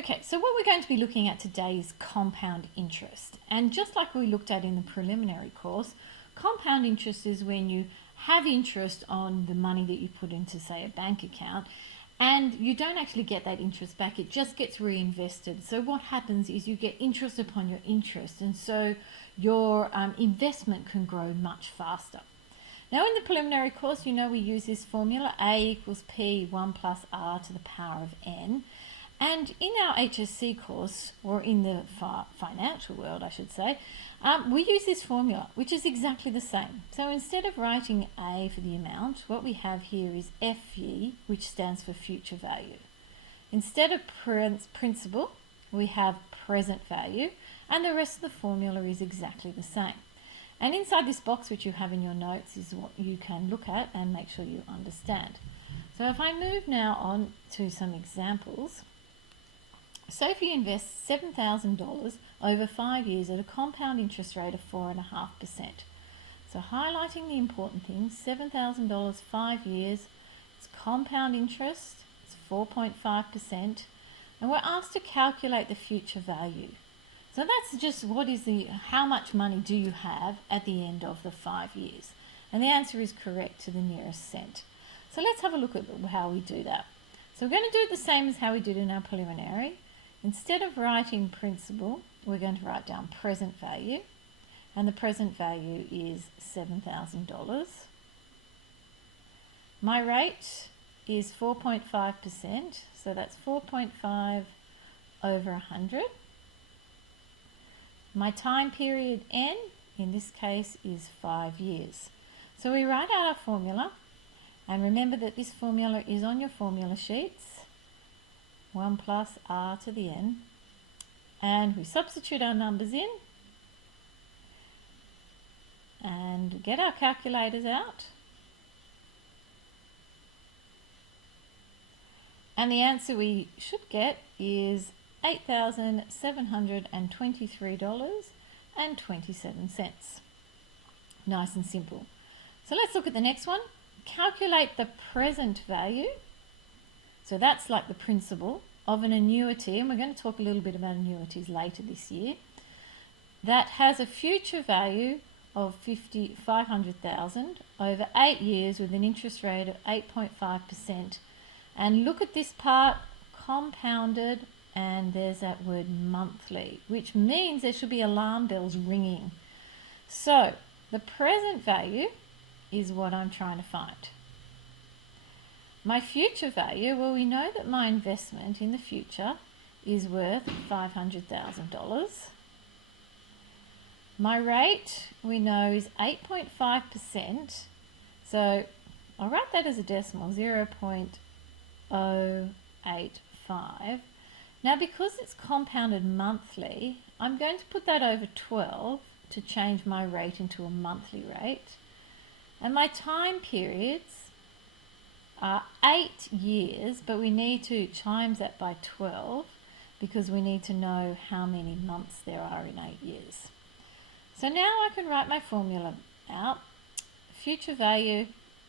Okay, so what we're going to be looking at today is compound interest. And just like we looked at in the preliminary course, compound interest is when you have interest on the money that you put into, say, a bank account, and you don't actually get that interest back. It just gets reinvested. So what happens is you get interest upon your interest, and so your investment can grow much faster. Now in the preliminary course, you know we use this formula, A equals P 1 plus R to the power of N. And in our HSC course, or in the financial world I should say, we use this formula, which is exactly the same. So instead of writing A for the amount, what we have here is FV, which stands for future value. Instead of principal, we have present value, and the rest of the formula is exactly the same. And inside this box, which you have in your notes, is what you can look at and make sure you understand. So if I move now on to some examples. So if you invest $7,000 over 5 years at a compound interest rate of 4.5%. So highlighting the important things, $7,000 5 years, it's compound interest, it's 4.5%, and we're asked to calculate the future value. So that's just how much money do you have at the end of the 5 years? And the answer is correct to the nearest cent. So let's have a look at how we do that. So we're going to do it the same as how we did in our preliminary. Instead of writing principal, we're going to write down present value, and the present value is $7,000. My rate is 4.5%, so that's 4.5 over 100. My time period N, in this case, is 5 years. So we write out our formula, and remember that this formula is on your formula sheets. 1 plus R to the N, and we substitute our numbers in and get our calculators out, and the answer we should get is $8,723.27. Nice and simple. So let's look at the next one. Calculate the present value. So that's like the principal of an annuity, and we're going to talk a little bit about annuities later this year, that has a future value of $500,000 over 8 years with an interest rate of 8.5%. And look at this part, compounded, and there's that word monthly, which means there should be alarm bells ringing. So the present value is what I'm trying to find. My future value, well, we know that my investment in the future is worth $500,000. My rate, we know, is 8.5%. So I'll write that as a decimal, 0.085. Now, because it's compounded monthly, I'm going to put that over 12 to change my rate into a monthly rate. And my time periods are 8 years, but we need to times that by 12 because we need to know how many months there are in 8 years. So now I can write my formula out. Future value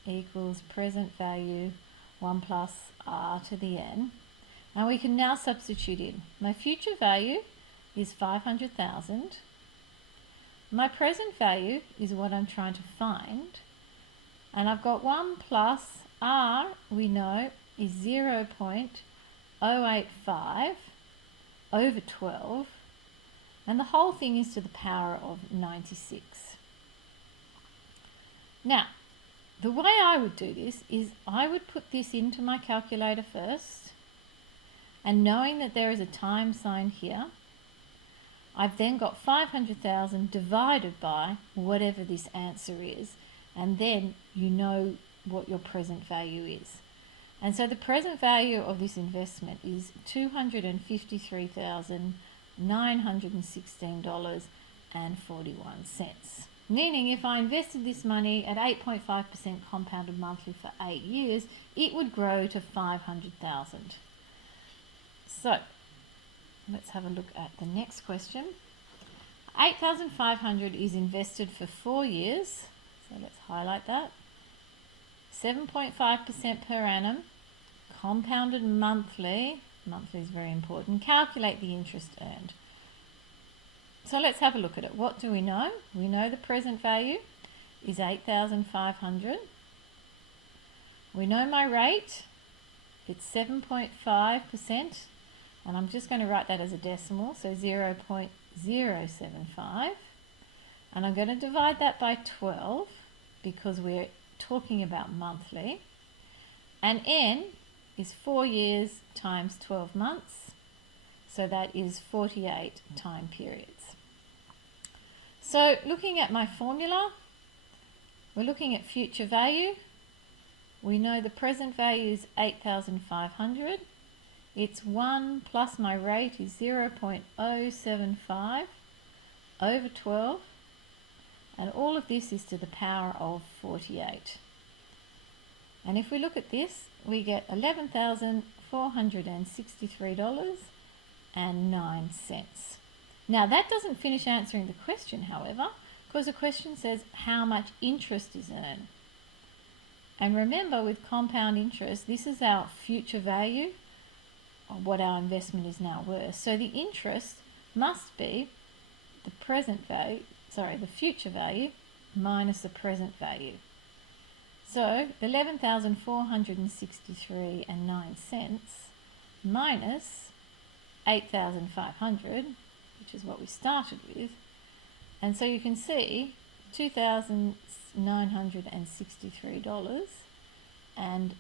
equals present value 1 plus R to the N. And we can now substitute in. My future value is 500,000. My present value is what I'm trying to find. And I've got 1 plus R, we know, is 0.085 over 12, and the whole thing is to the power of 96. Now, the way I would do this is I would put this into my calculator first, and knowing that there is a time sign here, I've then got 500,000 divided by whatever this answer is, and then you know what your present value is. And so the present value of this investment is $253,916.41. Meaning if I invested this money at 8.5% compounded monthly for 8 years, it would grow to 500,000. So let's have a look at the next question. 8,500 is invested for 4 years. So let's highlight that. 7.5% per annum, compounded monthly Monthly is very important. Calculate the interest earned. So let's have a look at it. What do we know? We know the present value is 8,500. We know my rate, it's 7.5%, and I'm just going to write that as a decimal, so 0.075. And I'm going to divide that by 12 because we're talking about monthly. And N is 4 years times 12 months, so that is 48 time periods. So looking at my formula, we're looking at future value. We know the present value is 8,500. It's 1 plus my rate is 0.075 over 12. And all of this is to the power of 48. And if we look at this, we get $11,463.09. Now that doesn't finish answering the question, however, because the question says how much interest is earned. And remember, with compound interest, this is our future value, or what our investment is now worth. So the interest must be the future value minus the present value. So 11,463.09 minus 8,500, which is what we started with. And so you can see $2,963.09. And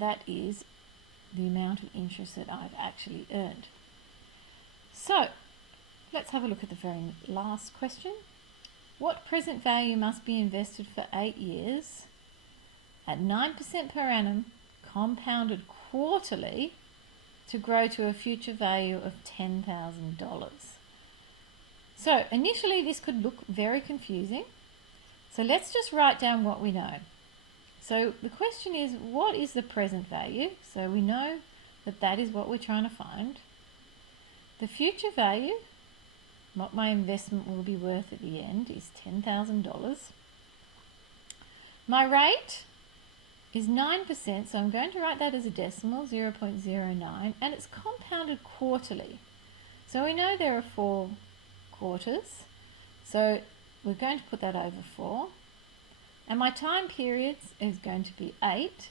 that is the amount of interest that I've actually earned. So let's have a look at the very last question. What present value must be invested for 8 years at 9% per annum, compounded quarterly, to grow to a future value of $10,000? So initially this could look very confusing. So let's just write down what we know. So the question is, what is the present value? So we know that that is what we're trying to find. The future value, what my investment will be worth at the end, is $10,000. My rate is 9%, so I'm going to write that as a decimal, 0.09, and it's compounded quarterly. So we know there are 4 quarters, so we're going to put that over 4. And my time periods is going to be 8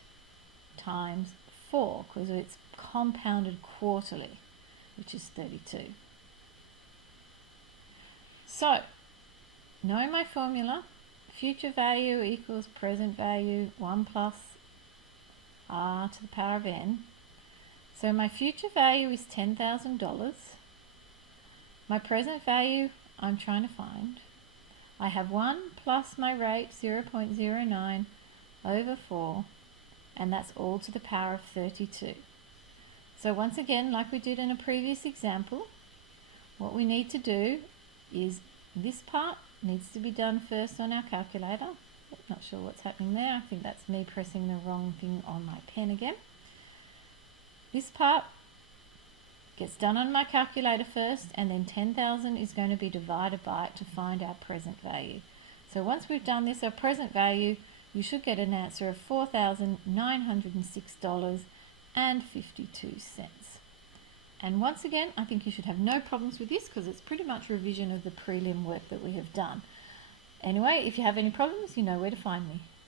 times 4, because it's compounded quarterly, which is 32. So, knowing my formula, future value equals present value 1 plus r to the power of n. So my future value is $10,000. My present value I'm trying to find. I have 1 plus my rate, 0.09 over 4, and that's all to the power of 32. So once again, like we did in a previous example, what we need to do is this part needs to be done first on our calculator. Not sure what's happening there. I think that's me pressing the wrong thing on my pen again. This part gets done on my calculator first, and then 10,000 is going to be divided by it to find our present value. So once we've done this, our present value, you should get an answer of $4,906.52. And once again, I think you should have no problems with this because it's pretty much revision of the prelim work that we have done. Anyway, if you have any problems, you know where to find me.